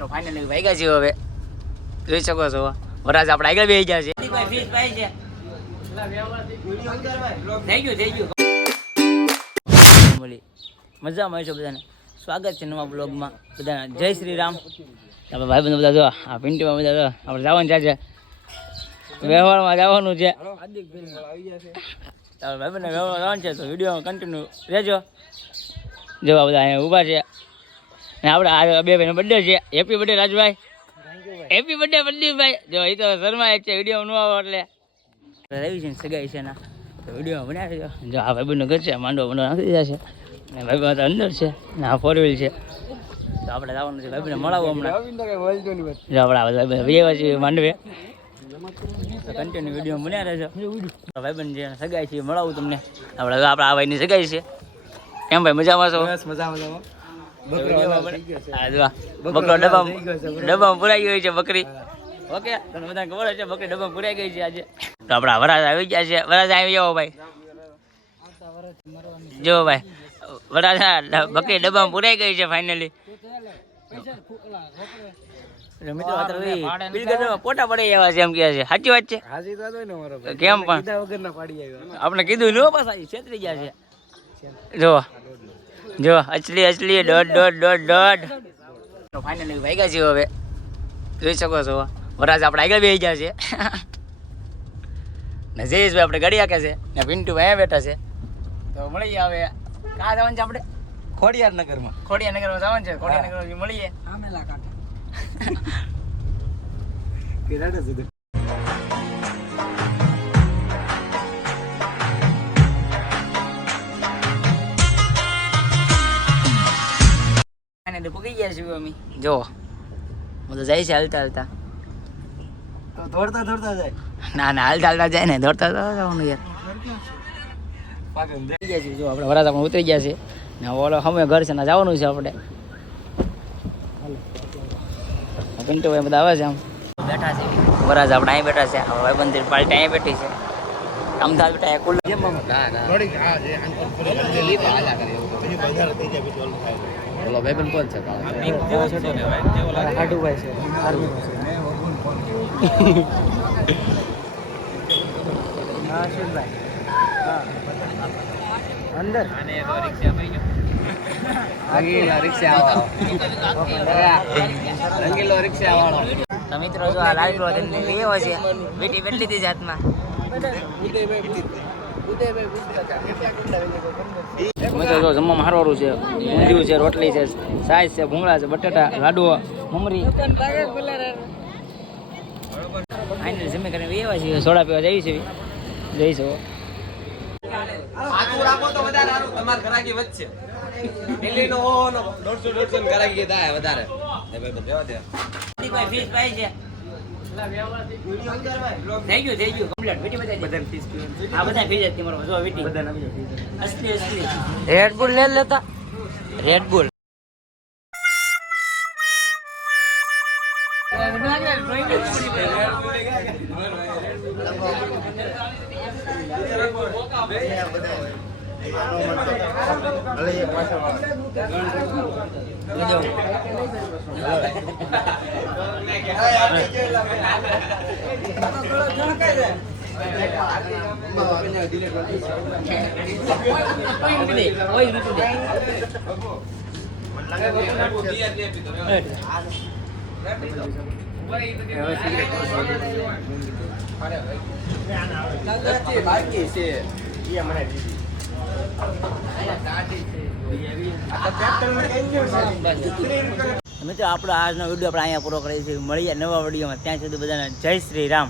તો ફાઇનલી વાગ્યા છે હવે. જોઈ શકો છો. વરાજ આપણે આગળ બેસી ગયા છે. મજામાં છો બધાને? સ્વાગત છે નવા બ્લોગમાં. બધાને જય શ્રી રામ. આપણે ભાઈ બંધ બધા જો આ પિન્ટીમાં બધા જો આપણે જવાનું છે વ્યવહારમાં જવાનું છે. ભાઈ બંધ વ્યવહાર જવાનું છે તો વિડીયોમાં કન્ટિન્યુ રહેજો. જો બધા અહીંયા ઊભા છે. આપણે આ બે ભાઈનો બર્થડે છે. હેપી બર્થડે રાજભાઈ. હેપી બર્થડે પ્રદીપભાઈ. જો એ તો શર્મા છે વીડિયો નો આવો એટલે. રવિ છે સગાઈ છે ના તો વીડિયો બનાવી દેજો જો આ ભાઈબંધનું ઘર છે માંડવો માંડવો નાખી દીધા છે. ને ભાઈ તો અંદર છે ને આ ફોર વ્હીલ છે. તો આપણે જવાનું છે ભાઈબંધને મળાવો હમણાં. જો આપણે આ છીએ માંડવે. કન્ટિન્યુ વીડિયો બન્યા રહેજો. તો ભાઈબંધ છે સગાઈ છે મળાવું તમને. આપણે હવે આપણે આ ભાઈની સગાઈ છે. કેમ ભાઈ મજામાં છો? તો વિડીયોમાં બને- આ જો આ બકરો ડબ્બામાં ડબ્બામાં પુરાઈ ગઈ છે બકરી. ઓકે? તમને બધાને ખબર છે બકરી ડબ્બા પુરાઈ ગઈ છે આજે. તો આપણા વરાજ આવી ગયા છે. વરાજ આવી જાઓ ભાઈ. જો ભાઈ વરાજ બકરી ડબ્બામાં પુરાઈ ગઈ છે ફાઇનલી પોટા પડી એવા છે એમ કે છે. સાચી વાત છે? કેમ પણ? આપણે કીધું નો પાછા છેતરી ગયા છે. જો. જો અચલી અચલી દોઢ દોઢ દોઢ દોઢ ફાઇનલી વાગ્યા છે હવે. જોઈ શકો છો વરાજ આપણે આગળ બેસી ગયા છે. ને જયેશભાઈ આપણે ગાડી હાકે છે ને પિન્ટુભાઈ બેઠા છે. તો મળી હવે. કા જવાનું છે આપણે? ખોડિયાર નગરમાં ખોડિયા નગરમાં જવાનું છે ખોડિયા નગર મળીએ. અને તો પગી ગયા છીએ અમે. જો હું તો જાય છે હાલતા હાલતા. તો દોડતા દોડતા જાય. ના ના હાલતા હાલતા જાય ને દોડતા દોડતા જવાનું યાર. ઉતરી ગયા છે જો આપણે વરાજા પણ ઉતરી ગયા છે ને ઓલો અમે ઘર છે ને જવાનું છે આપણે. પિન્ટુ ભાઈ બધા આવે છે આમ. બેઠા છે. વરાજ આપણે અહીં બેઠા છે. ભાઈ ભાઈબંધી પાર્ટી અહીં બેઠી છે. અમદાવાદ બેઠા એક કુલ બોલો ભાઈ પણ કોણ છે હાડુભાઈ છે. અંદર. રંગીલો રિક્ષા વાળો. મિત્રો જો આ લાલ ક્લોથ એમને લઈ આવ્યો છે. બેટી બેટલી હતી જાતમાં જો જમવામાં છે ઊંધિયું છે રોટલી છે સાઈઝ છે ભૂંગળા છે બટાટા લાડુઓ મમરી. જમી કરીને એવા છીએ સોડા પીવા જઈ છે જઈશું છો રાખો તો વધારે સારું તમારે ઘરાકી વધશે. દિલ્હીનો દોઢસો દોઢસો ઘરાકી વધારે. ભાઈ બધે રહેવા દે. ફીસ પાઈ છે. થઈ ગયું થઈ ગયું કમ્પ્લીટ વીટી બધા ફીસ આ બધા ફીસ હતી મારો. જો વીટી અસલી અસલી. રેડ બુલ લે લેતા. રેડ બુલ બાકી છે મિત્રો, આપણો આજનો વીડિયો આપણે અહીંયા પૂરો કરીએ છીએ. મળીએ નવા વિડીયોમાં. ત્યાં સુધી બધાને જય શ્રી રામ.